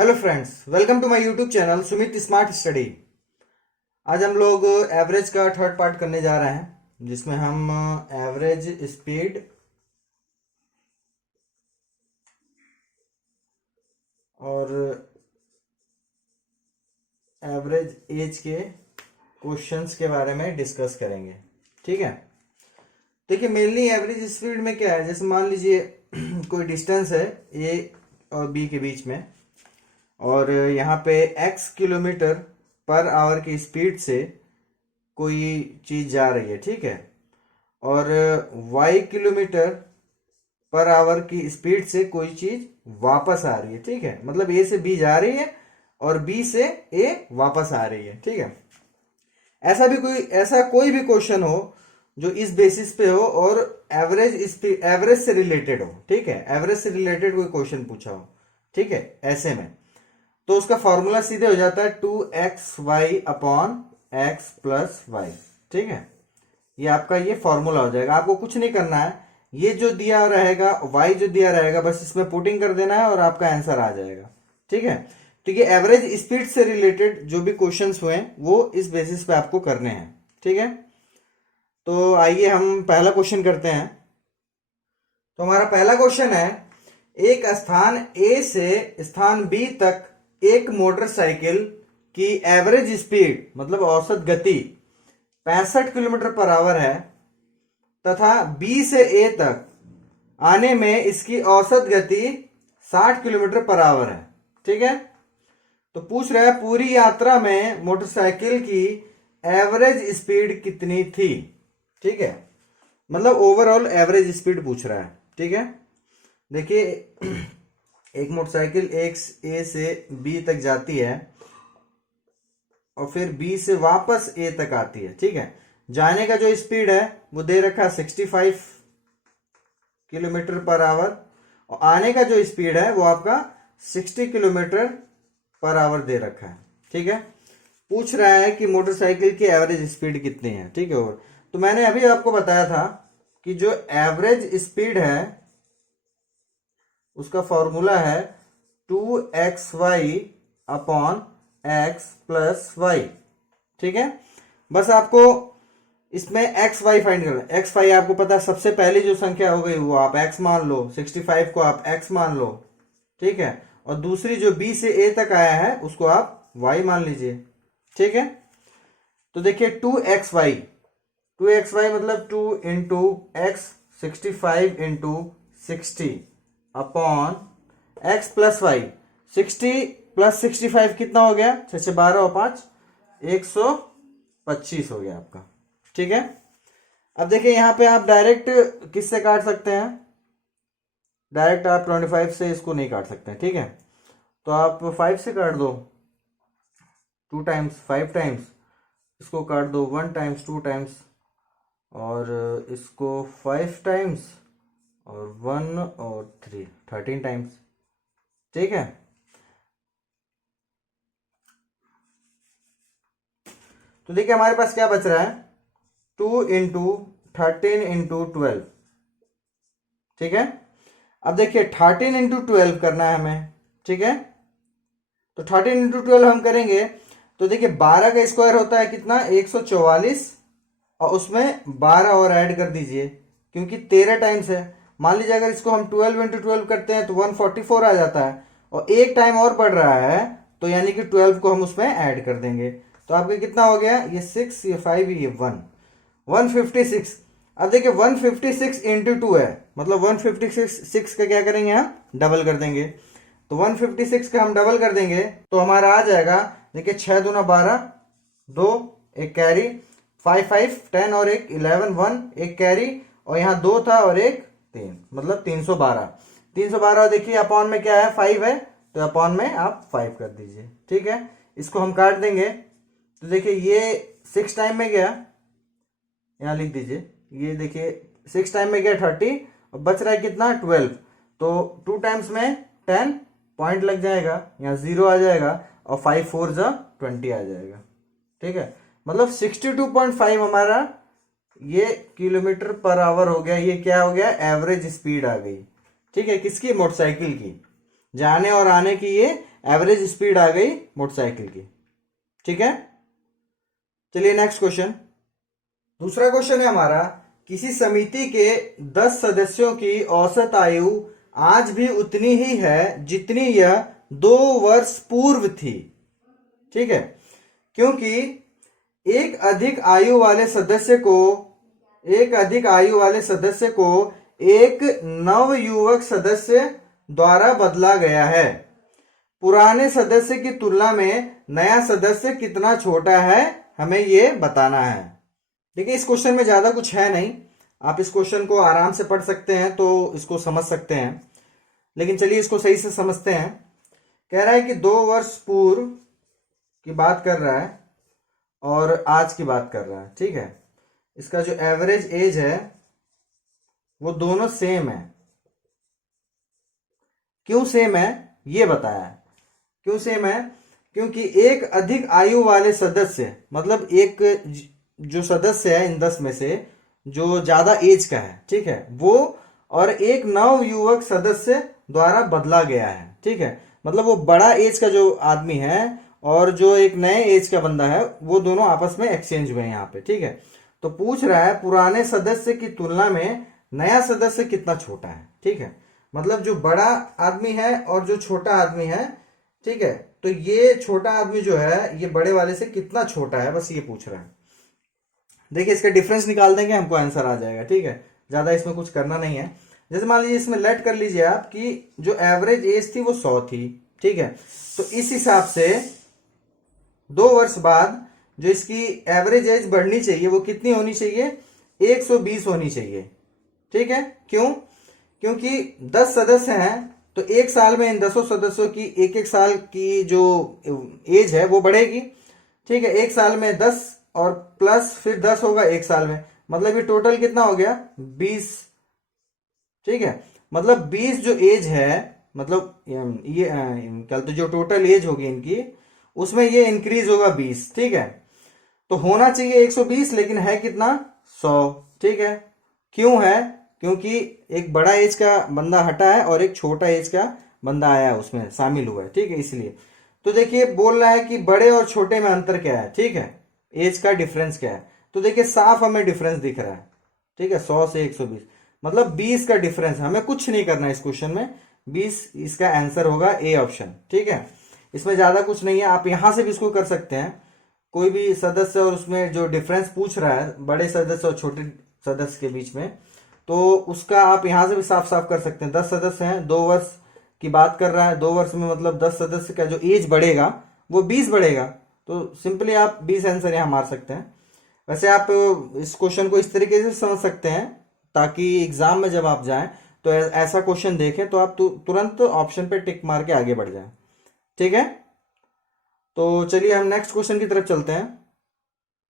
Hello friends, welcome to my YouTube channel Sumit Smart Study. आज हम लोग एवरेज का थर्ड पार्ट करने जा रहे हैं, जिसमें हम एवरेज स्पीड और एवरेज एज के क्वेश्चंस के बारे में डिस्कस करेंगे। ठीक है, देखिए मेनली एवरेज स्पीड में क्या है, जैसे मान लीजिए कोई डिस्टेंस है ए और बी के बीच में, और यहाँ पे x किलोमीटर पर आवर की स्पीड से कोई चीज जा रही है। ठीक है, और y किलोमीटर पर आवर की स्पीड से कोई चीज वापस आ रही है। ठीक है, मतलब a से b जा रही है और b से a वापस आ रही है। ठीक है, ऐसा कोई भी क्वेश्चन हो जो इस बेसिस पे हो और एवरेज से रिलेटेड हो। ठीक है, एवरेज से रिलेटेड कोई क्वेश्चन पूछा हो, ठीक है, ऐसे में तो उसका फॉर्मूला सीधे हो जाता है 2xy upon x plus Y. ठीक है, ये आपका ये फॉर्मूला हो जाएगा। आपको कुछ नहीं करना है, ये जो दिया रहेगा y जो दिया रहेगा बस इसमें पुटिंग कर देना है और आपका आंसर आ जाएगा। ठीक है, तो ये एवरेज स्पीड से रिलेटेड जो भी क्वेश्चंस हुए वो इस बेसिस पे आपको करने हैं। ठीक है, तो आइए हम पहला क्वेश्चन करते हैं। तो हमारा पहला क्वेश्चन है, एक स्थान A से स्थान B तक एक मोटरसाइकिल की एवरेज स्पीड मतलब औसत गति 65 किलोमीटर पर आवर है तथा B से A तक आने में इसकी औसत गति 60 किलोमीटर पर आवर है। ठीक है, तो पूछ रहा है पूरी यात्रा में मोटरसाइकिल की एवरेज स्पीड कितनी थी। ठीक है, मतलब ओवरऑल एवरेज स्पीड पूछ रहा है। ठीक है, देखिए एक मोटरसाइकिल एक ए से बी तक जाती है और फिर बी से वापस ए तक आती है। ठीक है, जाने का जो स्पीड है वो दे रखा है 65 किलोमीटर पर आवर और आने का जो स्पीड है वो आपका 60 किलोमीटर पर आवर दे रखा है। ठीक है, पूछ रहा है कि मोटरसाइकिल की एवरेज स्पीड कितनी है। ठीक है, और तो मैंने अभी आपको बताया था कि जो एवरेज स्पीड है उसका फॉर्मूला है 2xy upon x plus Y. ठीक है, बस आपको इसमें एक्स वाई फाइंड करना है। एक्स वाई आपको पता है, सबसे पहली जो संख्या हो गई वो आप x मान लो, 65 को आप x मान लो। ठीक है, और दूसरी जो b से a तक आया है उसको आप y मान लीजिए। ठीक है, तो देखिए 2xy मतलब 2 into x 65 into 60 upon x plus y. 60 plus 65 कितना हो गया, 6 से 12 और 5 125 हो गया आपका। ठीक है, अब देखिए यहां पे आप डायरेक्ट किससे काट सकते हैं, डायरेक्ट आप 25 से इसको नहीं काट सकते हैं। ठीक है, तो आप 5 से काट दो, 2 टाइम्स 5 टाइम्स, इसको काट दो 1 टाइम्स 2 टाइम्स और इसको 5 टाइम्स और 1 और 3 13 टाइम्स। ठीक है, तो देखिए हमारे पास क्या बच रहा है, 2 इंटू 13 इंटू 12। ठीक है, अब देखिए 13 इंटू 12 करना है हमें। ठीक है, तो 13 इंटू 12 हम करेंगे तो देखिए 12 का स्क्वायर होता है कितना, 144 और उसमें 12 और ऐड कर दीजिए क्योंकि 13 टाइम्स है। मान लीजिए अगर इसको हम 12 इंटू 12 करते हैं तो 144 आ जाता है और एक टाइम और बढ़ रहा है तो यानी कि 12 को हम उसमें ऐड कर देंगे। तो आपके कितना हो गया, ये 6 ये 5 ये 156। अब देखिए 156 इंटू 2 है, मतलब 156 का क्या करेंगे हम, डबल कर देंगे। तो 156 का हम डबल कर देंगे तो हमारा आ जाएगा, देखिए 6 दूना 12, 2 एक कैरी, 5 5 10 और एक 11 1 एक कैरी और यहाँ 2 था और एक 3, मतलब 312। 312 देखिए अपॉन में क्या है, 5 है तो अपॉन में आप 5 कर दीजिए। ठीक है, इसको हम काट देंगे तो देखिए ये 6 टाइम में गया, यहाँ लिख दीजिए, ये देखिए 6 टाइम में गया 30 और बच रहा है कितना 12, तो 2 टाइम्स में 10 पॉइंट लग जाएगा, यहाँ 0 आ जाएगा और 5 4 जा 20 आ जाएगा। ठीक है, मतलब 62.5 हमारा ये किलोमीटर पर आवर हो गया। ये क्या हो गया, एवरेज स्पीड आ गई। ठीक है, किसकी, मोटरसाइकिल की, जाने और आने की ये एवरेज स्पीड आ गई मोटरसाइकिल की। ठीक है, चलिए नेक्स्ट क्वेश्चन। दूसरा क्वेश्चन है हमारा, किसी समिति के 10 सदस्यों की औसत आयु आज भी उतनी ही है जितनी यह 2 वर्ष पूर्व थी। ठीक है, क्योंकि एक अधिक आयु वाले सदस्य को एक नवयुवक सदस्य द्वारा बदला गया है। पुराने सदस्य की तुलना में नया सदस्य कितना छोटा है, हमें ये बताना है। देखिए इस क्वेश्चन में ज्यादा कुछ है नहीं, आप इस क्वेश्चन को आराम से पढ़ सकते हैं तो इसको समझ सकते हैं, लेकिन चलिए इसको सही से समझते हैं। कह रहा है कि 2 वर्ष पूर्व की बात कर रहा है और आज की बात कर रहा है। ठीक है, इसका जो एवरेज एज है वो दोनों सेम है। क्यों सेम है ये बताया है। क्यों सेम है, क्योंकि एक अधिक आयु वाले सदस्य, मतलब एक जो सदस्य है इन 10 में से जो ज्यादा एज का है, ठीक है, वो और एक नव युवक सदस्य द्वारा बदला गया है। ठीक है, मतलब वो बड़ा एज का जो आदमी है और जो एक नए एज का बंदा है वो दोनों आपस में एक्सचेंज हुए हैं यहाँ पे। ठीक है, तो पूछ रहा है पुराने सदस्य की तुलना में नया सदस्य कितना छोटा है। ठीक है, मतलब जो बड़ा आदमी है और जो छोटा आदमी है, ठीक है, तो ये छोटा आदमी जो है ये बड़े वाले से कितना छोटा है, बस ये पूछ रहा है। देखिए इसका डिफरेंस निकाल देंगे, हमको आंसर आ जाएगा। ठीक है, ज्यादा इसमें कुछ करना नहीं है। जैसे मान लीजिए इसमें लेट कर लीजिए आप कि जो एवरेज एज थी वो 100 थी। ठीक है, तो इस हिसाब से 2 वर्ष बाद जो इसकी एवरेज एज बढ़नी चाहिए वो कितनी होनी चाहिए, 120 होनी चाहिए। ठीक है, क्यों, क्योंकि 10 सदस्य हैं तो एक साल में इन 10 सदस्यों की एक एक साल की जो एज है वो बढ़ेगी। ठीक है, एक साल में 10 और प्लस फिर 10 होगा एक साल में, मतलब ये टोटल कितना हो गया 20। ठीक है, मतलब 20 जो एज है, मतलब ये कल तो जो टोटल एज होगी इनकी उसमें ये इंक्रीज होगा 20। ठीक है, तो होना चाहिए 120 लेकिन है कितना 100। ठीक है, क्यों है, क्योंकि एक बड़ा एज का बंदा हटा है और एक छोटा एज का बंदा आया उसमें शामिल हुआ है। ठीक है, इसलिए तो देखिए बोल रहा है कि बड़े और छोटे में अंतर क्या है। ठीक है, एज का डिफरेंस क्या है, तो देखिए साफ हमें डिफरेंस दिख रहा है। ठीक है, 100 से 120 मतलब 20 का डिफरेंस। हमें कुछ नहीं करना है इस क्वेश्चन में, 20 इसका आंसर होगा ए ऑप्शन। ठीक है, इसमें ज्यादा कुछ नहीं है, आप यहां से भी इसको कर सकते हैं। कोई भी सदस्य और उसमें जो डिफरेंस पूछ रहा है बड़े सदस्य और छोटे सदस्य के बीच में, तो उसका आप यहां से भी साफ साफ कर सकते हैं। 10 सदस्य हैं, 2 वर्ष की बात कर रहा है, 2 वर्ष में मतलब 10 सदस्य का जो एज बढ़ेगा वो 20 बढ़ेगा, तो सिंपली आप 20 आंसर यहां मार सकते हैं। वैसे आप इस क्वेश्चन को इस तरीके से समझ सकते हैं ताकि एग्जाम में जब आप जाएं तो ऐसा क्वेश्चन देखें तो आप तुरंत ऑप्शन पे टिक मार के आगे बढ़ जाएं। ठीक है, तो चलिए हम नेक्स्ट क्वेश्चन की तरफ चलते हैं।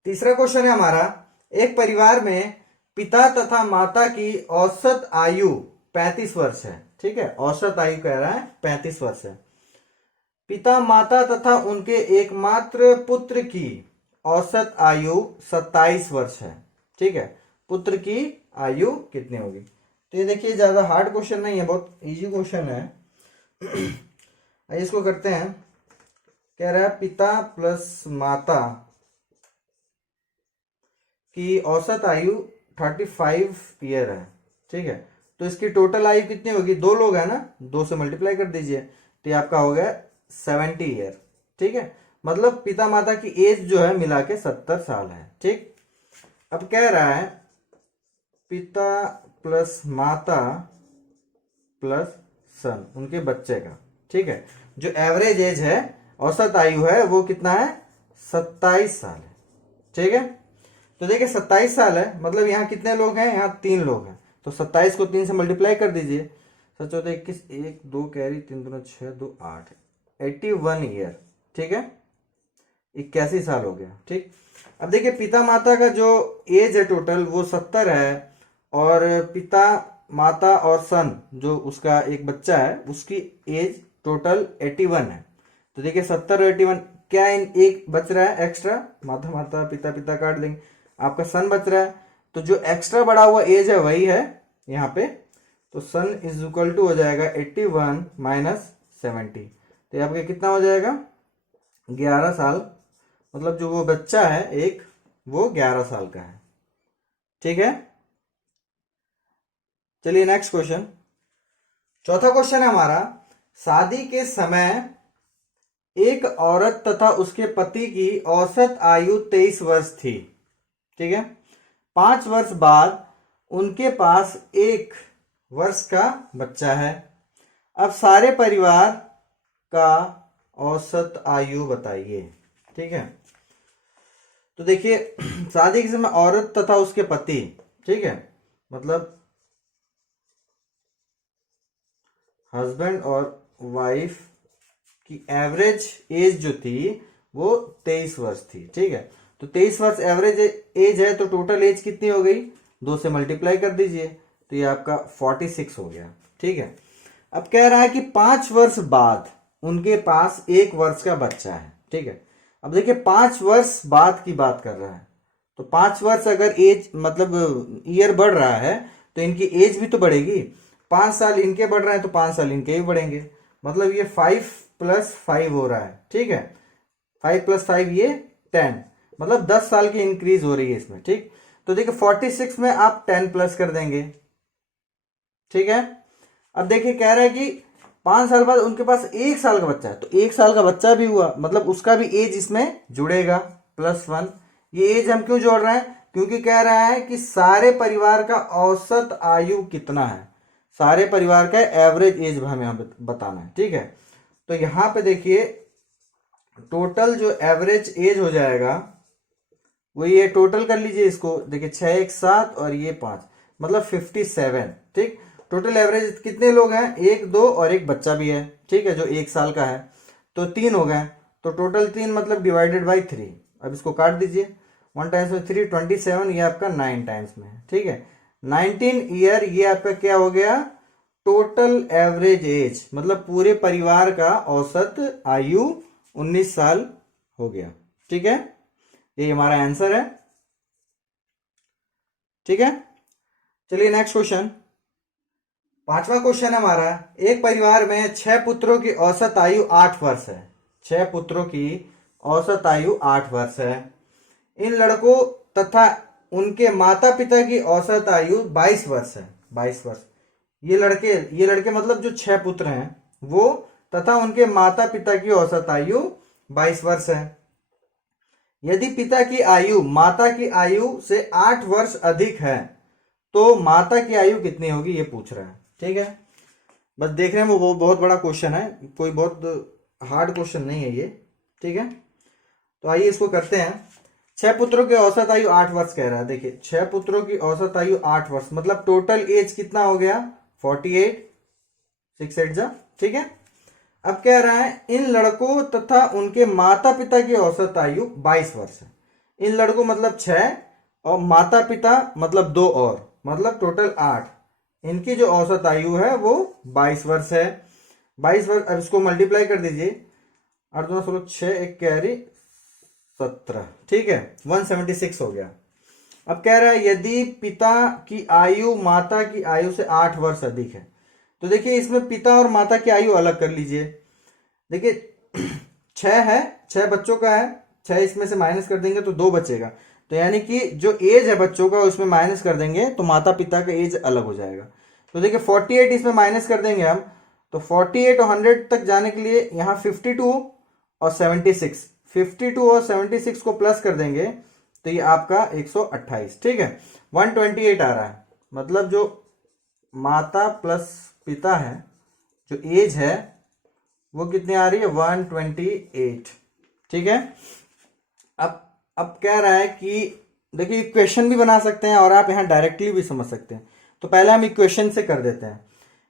तीसरा क्वेश्चन है हमारा, एक परिवार में पिता तथा माता की औसत आयु 35 वर्ष है। ठीक है, औसत आयु कह रहा है 35 वर्ष है। पिता माता तथा उनके एकमात्र पुत्र की औसत आयु 27 वर्ष है। ठीक है, पुत्र की आयु कितनी होगी। तो ये देखिए ज्यादा हार्ड क्वेश्चन नहीं है, बहुत इजी क्वेश्चन है। इसको करते हैं। कह रहा है पिता प्लस माता की औसत आयु 35 ईयर है। ठीक है, तो इसकी टोटल आयु कितनी होगी, 2 लोग हैं ना, 2 से मल्टीप्लाई कर दीजिए तो ये आपका हो गया 70 ईयर। ठीक है, मतलब पिता माता की एज जो है मिला के 70 साल है। ठीक, अब कह रहा है पिता प्लस माता प्लस सन उनके बच्चे का। ठीक है, जो एवरेज एज है, औसत आयु है वो कितना है 27 साल है। ठीक है, तो देखिए 27 साल है, मतलब यहाँ कितने लोग हैं, यहाँ 3 लोग हैं, तो 27 को 3 से मल्टीप्लाई कर दीजिए, 7 चौदह 21, 1 2 कैरी 3 दूना 6 2 8, 81 ईयर। ठीक है, 81 साल हो गया। ठीक, अब देखिए पिता माता का जो एज है टोटल वो 70 है और पिता माता और सन जो उसका एक बच्चा है उसकी एज टोटल 81 है। तो देखिए 70 और 81 क्या इन एक बच रहा है एक्स्ट्रा, माता माता पिता पिता काट देंगे, आपका सन बच रहा है, तो जो एक्स्ट्रा बढ़ा हुआ एज है वही है यहाँ पे, तो सन इज इक्वल टू हो जाएगा 81 माइनस 70। तो ये आपका कितना हो जाएगा, 11 साल, मतलब जो वो बच्चा है एक, वो 11 साल का है। ठीक है, चलिए नेक्स्ट क्वेश्चन। चौथा क्वेश्चन है हमारा, शादी के समय एक औरत तथा उसके पति की औसत आयु 23 वर्ष थी। ठीक है, 5 वर्ष बाद उनके पास 1 वर्ष का बच्चा है। अब सारे परिवार का औसत आयु बताइए। ठीक है, तो देखिए शादी के समय औरत तथा उसके पति, ठीक है, मतलब हस्बैंड और वाइफ की एवरेज एज जो थी वो 23 वर्ष थी। ठीक है, तो 23 वर्ष एवरेज एज है, तो टोटल एज कितनी हो गई, 2 से मल्टीप्लाई कर दीजिए, तो ये आपका 46 हो गया। ठीक है, अब कह रहा है कि 5 वर्ष बाद उनके पास 1 वर्ष का बच्चा है। ठीक है, अब देखिए 5 वर्ष बाद की बात कर रहा है, तो 5 वर्ष अगर एज मतलब ईयर बढ़ रहा है तो इनकी एज भी तो बढ़ेगी। 5 साल इनके बढ़ रहे हैं तो 5 साल इनके भी बढ़ेंगे, मतलब ये 5 + 5 हो रहा है। ठीक है, 5 + 5 ये 10, मतलब 10 साल की इंक्रीज हो रही है इसमें। ठीक, तो देखिए 46 में आप 10 प्लस कर देंगे। ठीक है, अब देखिए कह रहा है कि 5 साल बाद उनके पास 1 साल का बच्चा है, तो 1 साल का बच्चा भी हुआ, मतलब उसका भी एज इसमें जुड़ेगा +1। ये एज हम क्यों जोड़ रहे हैं, क्योंकि कह रहा है कि सारे परिवार का औसत आयु कितना है, सारे परिवार का एवरेज एज हमें यहाँ बताना है। ठीक है, तो यहां पे देखिए टोटल जो एवरेज एज हो जाएगा वो ये टोटल कर लीजिए इसको, देखिए 6 1 7 और ये 5, मतलब 57। ठीक, टोटल एवरेज कितने लोग हैं, 1 2 और एक बच्चा भी है। ठीक है, जो 1 साल का है, तो 3 हो गए, तो टोटल 3 मतलब डिवाइडेड बाई 3। अब इसको काट दीजिए, 1 टाइम्स में 3 27, ये आपका 9 टाइम्स में है। ठीक है, 19 ईयर ये आपका क्या हो गया, टोटल एवरेज एज, मतलब पूरे परिवार का औसत आयु 19 साल हो गया। ठीक है, ये हमारा आंसर है। ठीक है, चलिए नेक्स्ट क्वेश्चन। 5वां क्वेश्चन है हमारा, एक परिवार में 6 पुत्रों की औसत आयु 8 वर्ष है। 6 पुत्रों की औसत आयु 8 वर्ष है। इन लड़कों तथा उनके माता पिता की औसत आयु 22 वर्ष है। 22 वर्ष, ये लड़के मतलब जो 6 पुत्र हैं वो, तथा उनके माता पिता की औसत आयु 22 वर्ष है। यदि पिता की आयु माता की आयु से 8 वर्ष अधिक है तो माता की आयु कितनी होगी, ये पूछ रहा है। ठीक है, बस देखने में वो बहुत बड़ा क्वेश्चन है, कोई बहुत हार्ड क्वेश्चन नहीं है ये। ठीक है, तो आइए इसको करते हैं। 6 पुत्रों की औसत आयु 8 वर्ष कह रहा है। देखिए 6 पुत्रों की औसत आयु 8 वर्ष, मतलब टोटल एज कितना हो गया, 48, 6 8 जा। ठीक है, अब कह रहा है इन लड़कों तथा उनके माता पिता की औसत आयु 22 वर्ष है। इन लड़कों मतलब 6 और माता पिता मतलब 2 और, मतलब टोटल 8। इनकी जो औसत आयु है वो 22 वर्ष है। 22 वर्ष, अब इसको मल्टीप्लाई कर दीजिए, 8 2 16 6 1 कैरी 17। ठीक है, 176 हो गया। अब कह रहा है यदि पिता की आयु माता की आयु से 8 वर्ष अधिक है, तो देखिए इसमें पिता और माता की आयु अलग कर लीजिए। देखिए 6 है, 6 बच्चों का है, 6 इसमें से माइनस कर देंगे तो 2 बचेगा, तो यानी कि जो एज है बच्चों का उसमें माइनस कर देंगे तो माता पिता का एज अलग हो जाएगा। तो देखिए 48 इसमें माइनस कर देंगे हम, तो 48 और 100 तक जाने के लिए यहाँ 52 और 76, 52 और 76 को प्लस कर देंगे तो ये आपका 128। ठीक है, 128 आ रहा है, मतलब जो माता प्लस पिता है, जो एज है वो कितनी आ रही है, 128। ठीक है, अब कह रहा है कि देखिए इक्वेशन भी बना सकते हैं और आप यहां डायरेक्टली भी समझ सकते हैं। तो पहले हम इक्वेशन से कर देते हैं।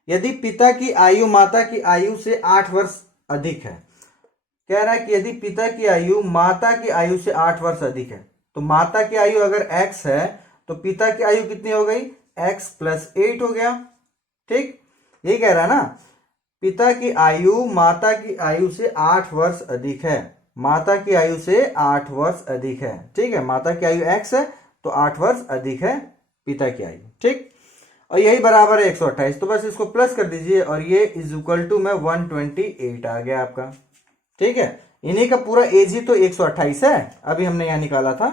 यदि पिता की आयु माता की आयु से 8 वर्ष अधिक है, कह रहा है कि यदि पिता की आयु माता की आयु से 8 वर्ष अधिक है, तो माता की आयु अगर x है तो पिता की आयु कितनी हो गई, x + 8 हो गया। ठीक, यही कह रहा है ना, पिता की आयु माता की आयु से 8 वर्ष अधिक है, माता की आयु से 8 वर्ष अधिक है। ठीक है, माता की आयु x है तो 8 वर्ष अधिक है पिता की आयु। ठीक, और यही बराबर है 128, तो बस इसको प्लस कर दीजिए और ये इज इक्वल टू में 128 आ गया आपका। ठीक है, इन्हीं का पूरा एज ही तो 128 है, अभी हमने यहाँ निकाला था।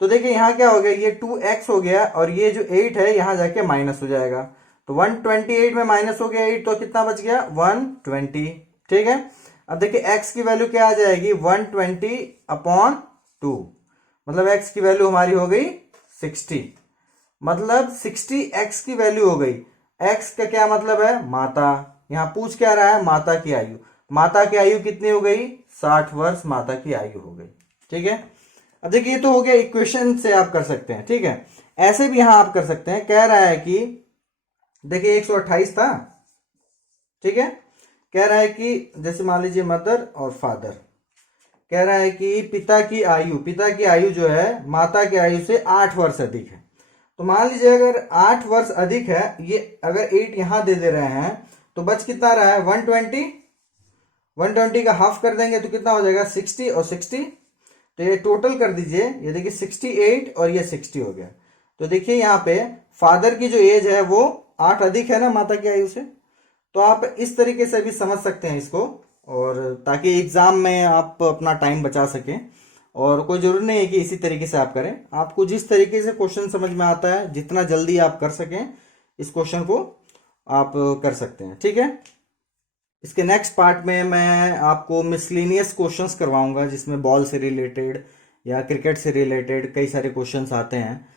तो देखिए यहाँ क्या हो गया, ये 2x हो गया और ये जो 8 है यहाँ जाके माइनस हो जाएगा, तो 128 में माइनस हो गया 8, तो कितना बच गया 120। ठीक है, अब देखिए x की वैल्यू क्या आ जाएगी 120/2, मतलब x की वैल्यू हमारी हो गई 60, मतलब 60x की वैल्यू हो गई। x का क्या मतलब है माता, यहां पूछ क्या रहा है माता की आयु, माता की आयु कितनी हो गई 60 वर्ष माता की आयु हो गई। ठीक है, अब देखिए ये तो हो गया इक्वेशन से आप कर सकते हैं। ठीक है, ऐसे भी यहां आप कर सकते हैं, कह रहा है कि देखिए 128 था। ठीक है, कह रहा है कि जैसे मान लीजिए मदर और फादर, कह रहा है कि पिता की आयु जो है माता की आयु से 8 वर्ष अधिक है। तो मान लीजिए अगर 8 वर्ष अधिक है, ये अगर 8 यहां दे रहे हैं तो बच कितना रहा है 120, 120 का हाफ कर देंगे तो कितना हो जाएगा 60 और 60, तो ये टोटल कर दीजिए, ये देखिए 68 और ये 60 हो गया। तो देखिए यहाँ पे फादर की जो एज है वो 8 अधिक है ना माता की आयु से, तो आप इस तरीके से भी समझ सकते हैं इसको, और ताकि एग्जाम में आप अपना टाइम बचा सकें। और कोई जरूरी नहीं है कि इसी तरीके से आप करें, आपको जिस तरीके से क्वेश्चन समझ में आता है जितना जल्दी आप कर सकें इस क्वेश्चन को आप कर सकते हैं। ठीक है, इसके नेक्स्ट पार्ट में मैं आपको मिसलेनियस क्वेश्चंस करवाऊंगा, जिसमें बॉल से रिलेटेड या क्रिकेट से रिलेटेड कई सारे क्वेश्चंस आते हैं।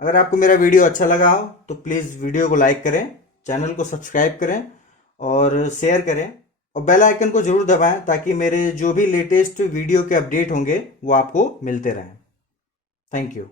अगर आपको मेरा वीडियो अच्छा लगा हो तो प्लीज़ वीडियो को लाइक करें, चैनल को सब्सक्राइब करें और शेयर करें, और बेल आइकन को जरूर दबाएं ताकि मेरे जो भी लेटेस्ट वीडियो के अपडेट होंगे वो आपको मिलते रहें। Thank you.